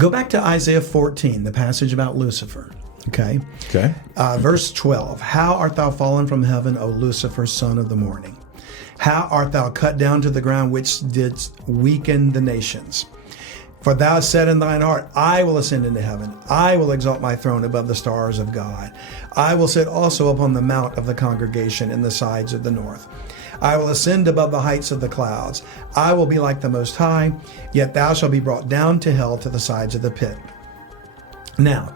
Go back to Isaiah 14, the passage about Lucifer. Okay. Verse 12. How art thou fallen from heaven, O Lucifer, son of the morning? How art thou cut down to the ground, which didst weaken the nations? For thou hast said in thine heart, I will ascend into heaven. I will exalt my throne above the stars of God. I will sit also upon the mount of the congregation in the sides of the north. I will ascend above the heights of the clouds. I will be like the Most High, yet thou shalt be brought down to hell to the sides of the pit. Now,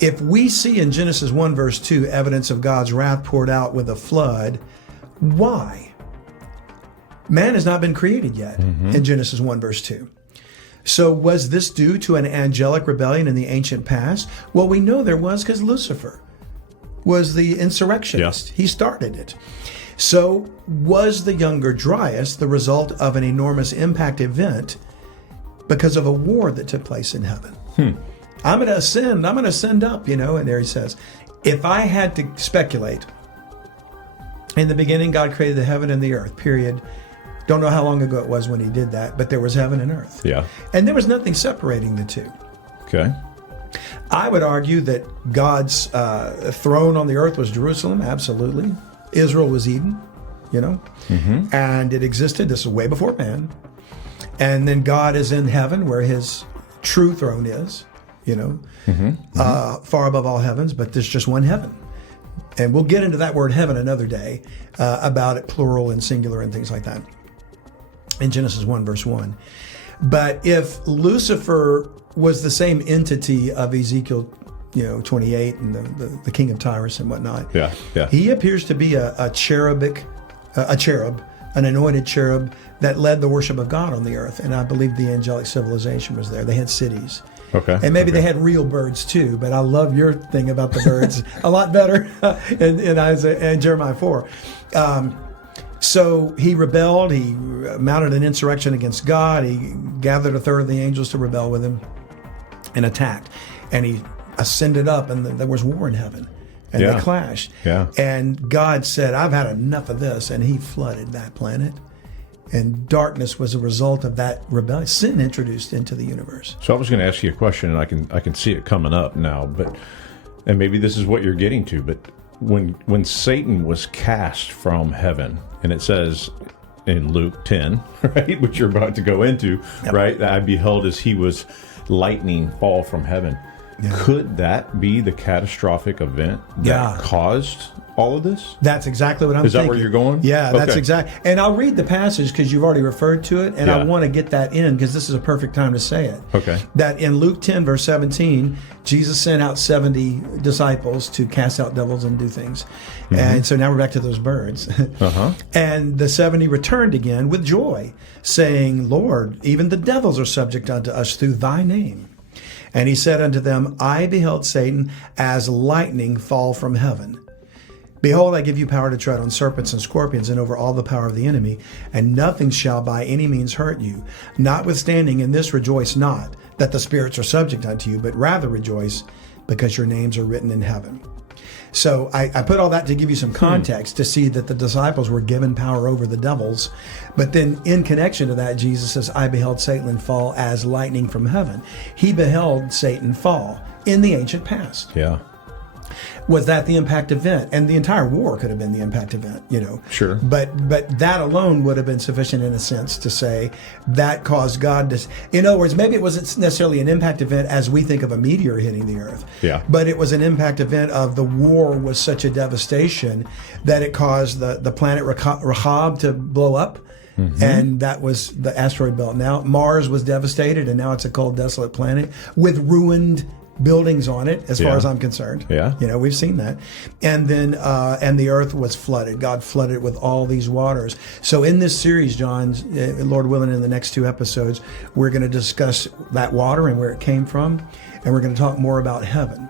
if we see in Genesis 1 verse 2 evidence of God's wrath poured out with a flood, why? Man has not been created yet in Genesis 1 verse 2. So was this due to an angelic rebellion in the ancient past? Well, we know there was, because Lucifer was the insurrectionist. He started it. So was the Younger Dryas the result of an enormous impact event because of a war that took place in heaven? I'm going to ascend up, and there he says, if I had to speculate, in the beginning God created the heaven and the earth, period. Don't know how long ago it was when he did that, but there was heaven and earth. Yeah. And there was nothing separating the two. Okay. I would argue that God's throne on the earth was Jerusalem, absolutely. Israel was Eden, and it existed. This is way before man. And then God is in heaven where his true throne is, far above all heavens, but there's just one heaven. And we'll get into that word heaven another day, about it plural and singular and things like that in Genesis 1 verse 1. But if Lucifer was the same entity of Ezekiel 28 and the king of Tyrus and whatnot, he appears to be a cherub, an anointed cherub that led the worship of God on the earth. And I believe the angelic civilization was there. They had cities. Okay. And maybe they had real birds too, but I love your thing about the birds a lot better in Isaiah and Jeremiah 4. So he rebelled, he mounted an insurrection against God, he gathered a third of the angels to rebel with him and attacked. And he ascended up, and there was war in heaven, and they clashed. Yeah. And God said, I've had enough of this, and he flooded that planet. And darkness was a result of that rebellion. Sin introduced into the universe. So I was going to ask you a question, and I can see it coming up now, and maybe this is what you're getting to, but when Satan was cast from heaven, and it says in Luke 10, right, which you're about to go into, right, that I beheld as he was lightning fall from heaven. Yeah. Could that be the catastrophic event that caused all of this? That's exactly what I'm thinking. Is that where you're going? Yeah, that's exactly. And I'll read the passage because you've already referred to it, and I want to get that in because this is a perfect time to say it. Okay. That in Luke 10, verse 17, Jesus sent out 70 disciples to cast out devils and do things. And so now we're back to those birds. And the 70 returned again with joy, saying, Lord, even the devils are subject unto us through thy name. And he said unto them, I beheld Satan as lightning fall from heaven. Behold, I give you power to tread on serpents and scorpions and over all the power of the enemy, and nothing shall by any means hurt you. Notwithstanding, in this rejoice not, that the spirits are subject unto you, but rather rejoice, because your names are written in heaven. So I put all that to give you some context to see that the disciples were given power over the devils. But then in connection to that, Jesus says, I beheld Satan fall as lightning from heaven. He beheld Satan fall in the ancient past. Yeah. Was that the impact event? And the entire war could have been the impact event, Sure. But that alone would have been sufficient in a sense to say that caused God to... In other words, maybe it wasn't necessarily an impact event as we think of a meteor hitting the earth. Yeah. But it was an impact event of the war was such a devastation that it caused the planet Rahab to blow up. And that was the asteroid belt. Now Mars was devastated, and now it's a cold, desolate planet with ruined buildings on it, as far as I'm concerned. Yeah. We've seen that. And then, and the earth was flooded. God flooded it with all these waters. So in this series, John, Lord willing, in the next 2 episodes, we're going to discuss that water and where it came from. And we're going to talk more about heaven.